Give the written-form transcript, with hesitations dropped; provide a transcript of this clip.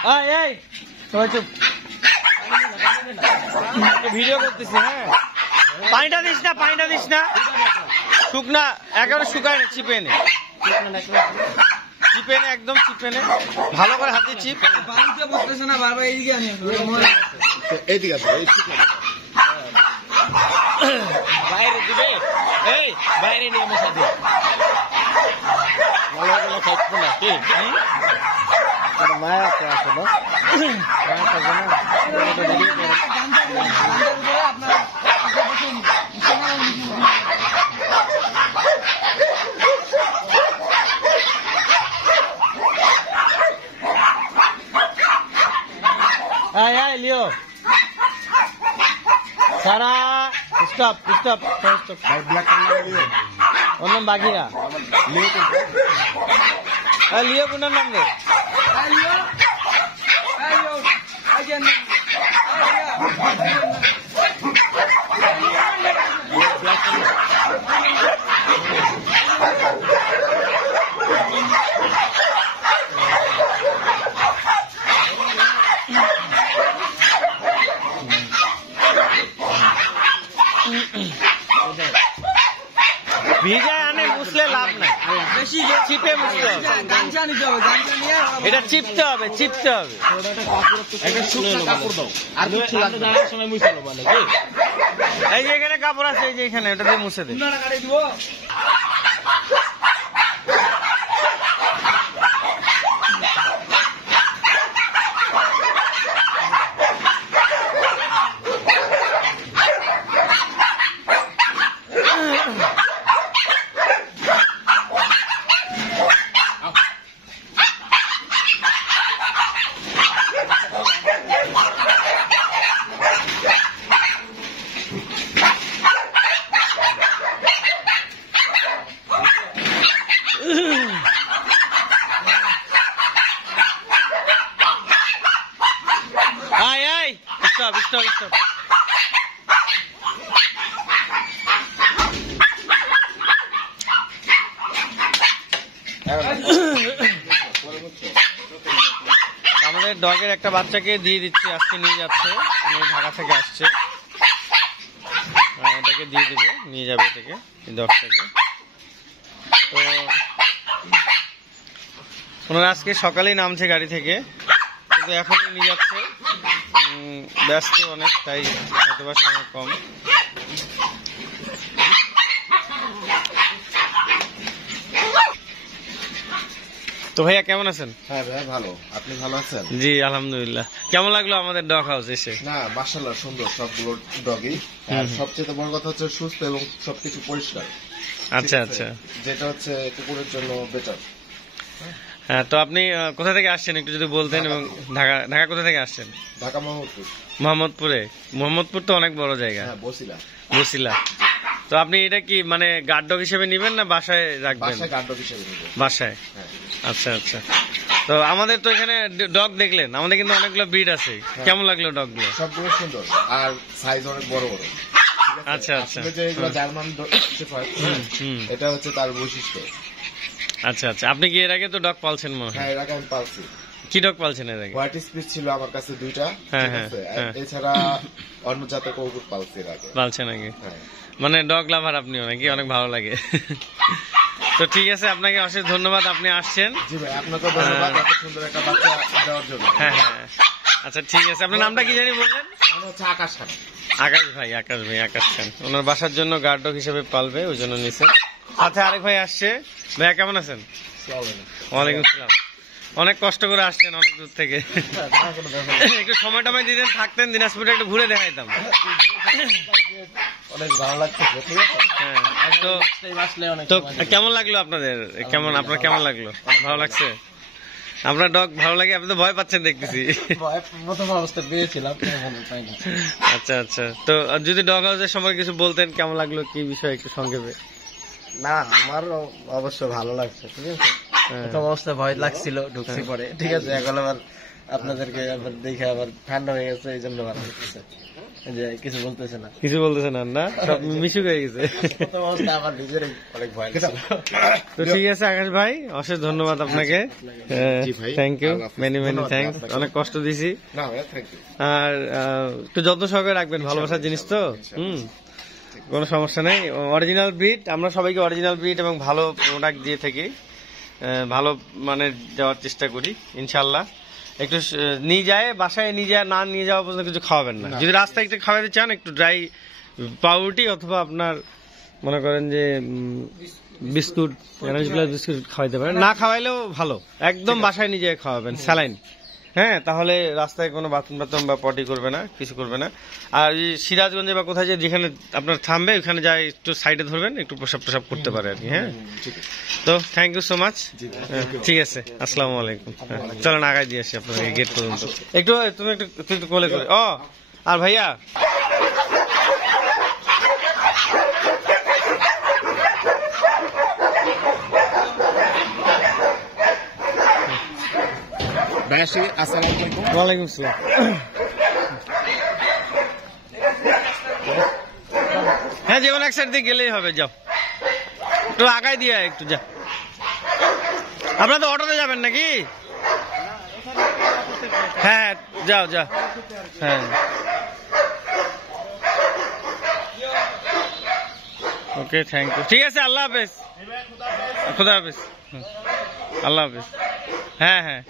এই সবাই চুপ, ভিডিও করতেছি। হ্যাঁ, পানিটা দিস না, শুকনা একেবারে শুকায় না, চিপে নে, একদম চিপে নে, ভালো করে হাতে চিপ। বাইরে দিবে, এই বাইরে নিয়ে আমার সাথে মায়া আছে আসলে লিও সারা স্টপ ওর নাম বাঘিরা। লিও কোনার নাম রে? ভিজায় আনে মুছলে লাভ নাই, চিপে মুছতে হবে, এটা চিপতে হবে। এই যে এখানে কাপড় আছে, এই যে এখানে ওটা দিয়ে মুছে দে। Stop. আমাদের ডগের একটা বাচ্চাকে দিয়ে দিচ্ছি, আজকে নিয়ে যাচ্ছে, ঢাকা থেকে আসছে, এটাকে দিয়ে দিবে, নিয়ে যাবে এটাকে, ডগটাকে। তো ওনারা আজকে সকালেই নামছে গাড়ি থেকে, কিন্তু এখনই নিয়ে যাচ্ছে, ব্যস্ত অনেক, তাই হয়তোবা সময় কম। তো ভাইয়া কেমন আছেন? হ্যাঁ ভাই ভালো, আপনি ভালো আছেন? জি আলহামদুলিল্লাহ। কেমন লাগলো আমাদের ডগ হাউস এসে? না মাশাআল্লাহ সুন্দর সবগুলো ডগই, আর সবচেয়ে বড় কথা হচ্ছে সুস্থ এবং সবকিছু পরিষ্কার। আচ্ছা, যেটা হচ্ছে কুকুরের জন্য বেটার। হ্যাঁ, তো আপনি কোথা থেকে আসছেন একটু যদি বলতেন, এবং ঢাকা কোথা থেকে আসছেন? ঢাকা মোহাম্মদপুর তো অনেক বড় জায়গা। হ্যাঁ, বসিলা। তো আপনি এটা কি মানে গার্ড ডগ হিসেবে নিবেন না বাসায় রাখবেন? গার্ড ডগ হিসেবে নিব। বাসায়? আচ্ছা। তো আমাদের তো এখানে ডগ দেখলেন, আমাদের কিন্তু অনেকগুলো ব্রিড আছে, কেমন লাগলো ডগগুলো? সবগুলো সুন্দর আর সাইজ অনেক বড়। আচ্ছা। যেগুলো জার্মান শেফার্ড, এটা হচ্ছে তার বৈশিষ্ট্য। আচ্ছা। আপনি কি এর আগে তো ডগ পালছেন মনে হয়? হ্যাঁ, এর আগে আমি পালছি। কি ডগ পালছেন এর আগে? হোয়াইট স্পিচ ছিল আমার কাছে 2টা, এছাড়া অন্য জাতের কুকুর পালছি এর আগে। পালছেন আগে? মানে ডগ লাভার আপনিও নাকি? অনেক ভালো লাগে। তো ঠিক আছে, আপনাকে অশেষ ধন্যবাদ, আপনি আসছেন। জি ভাই, আপনাকে ধন্যবাদ এত সুন্দর একটা বাচ্চা দেওয়ার জন্য। হ্যাঁ। আচ্ছা ঠিক আছে, আপনার নামটা কি জানি বললেন? আমার হচ্ছে আকাশ খান। আকাশ খান। ওনার বাসার জন্য গার্ড ডগ হিসেবে পালবে, ওই জন্য নিছে। সাথে আরেক ভাই আসছে। ভাইয়া কেমন আছেন? ওয়ালাইকুম আসসালাম। অনেক কষ্ট করে আসছেন অনেক দূর থেকে, একটু সময় টময় দিতেন, থাকতেন দিনাজপুরে, একটু ঘুরে দেখাইতাম। অনেক ভালো লাগছে। তো কেমন লাগলো আপনাদের? আপনার কেমন লাগলো? ভালো লাগছে? আপনার ডগ ভালো লাগে? আপনি তো ভয় পাচ্ছেন দেখতেছি। প্রথম অবস্থা পেয়েছিলাম। আচ্ছা। তো যদি ডগ হাউসের সম্পর্কে কিছু বলতেন, কেমন লাগলো, কি বিষয় একটু সংক্ষেপে? না, আমার অবশ্য ভালো লাগছে। ঠিক আছে, প্রথম অবস্থা ভয় লাগছিল, ঢুকছি পরে। ঠিক আছে, এখন আবার আপনাদেরকে আবার দেখে আবার ঠান্ডা হয়ে গেছে, এই জন্য ভালো লাগছে। যে কিছু বলতেছে না। কিছু বলতেছেন না, সব মিশুক হয়ে গেছে। প্রথম অবস্থায় আমার নিজেরই অনেক ভয় লাগছিল। তো ঠিক আছে আকাশ ভাই, অশেষ ধন্যবাদ আপনাকে, thank you, many many thanks. অনেক কষ্ট দিছি, আর একটু যত্ন সহকারে রাখবেন, ভালোবাসার জিনিস তো। কোনো সমস্যা নেই। অরিজিনাল ব্রিড, আমরা সবাইকে অরিজিনাল ব্রিড এবং ভালো প্রোডাক্ট দিয়ে থাকি, ভালো মানে দেওয়ার চেষ্টা করি ইনশাল্লাহ। একটু নিয়ে যায় বাসায়, নিয়ে যায়, না নিয়ে যাওয়া পর্যন্ত কিছু খাওয়াবেন না। যদি রাস্তায় একটু খাওয়াতে চান, একটু ড্রাই পাউরুটি অথবা আপনার মনে করেন যে বিস্কুট, এনার্জি প্লাস বিস্কুট খাওয়াইতে পারেন। না খাওয়াইলেও ভালো, একদম বাসায় নিয়ে যেয়ে খাওয়াবেন স্যালাইন। হ্যাঁ, তাহলে রাস্তায় কোনো বাথরুম টাথরুম বা পটি করবে না, কিছু করবে না। আর সিরাজগঞ্জে বা কোথায় যেখানে আপনার থামবে, ওখানে যাই একটু সাইডে ধরবেন, একটু প্রসাব প্রসাব করতে পারে আর কি। হ্যাঁ, তো থ্যাংক ইউ সো মাচ। ঠিক আছে, আসসালামু আলাইকুম। চলেন আগায় দিয়ে আসি আপনার গেট পর্যন্ত। একটু তুমি একটু কোলে করে। ও আর ভাইয়া, ওয়ালাইকুম আসসালাম। হ্যাঁ, যেমন এক সাইড দিয়ে গেলেই হবে, যাও একটু আগায় দিয়ে একটু যা। আপনারা তো অটোতে যাবেন নাকি? হ্যাঁ, যাও যা। হ্যাঁ, ওকে, থ্যাংক ইউ। ঠিক আছে, আল্লাহ হাফেজ, খুদা হাফেজ, আল্লাহ হাফেজ। হ্যাঁ হ্যাঁ।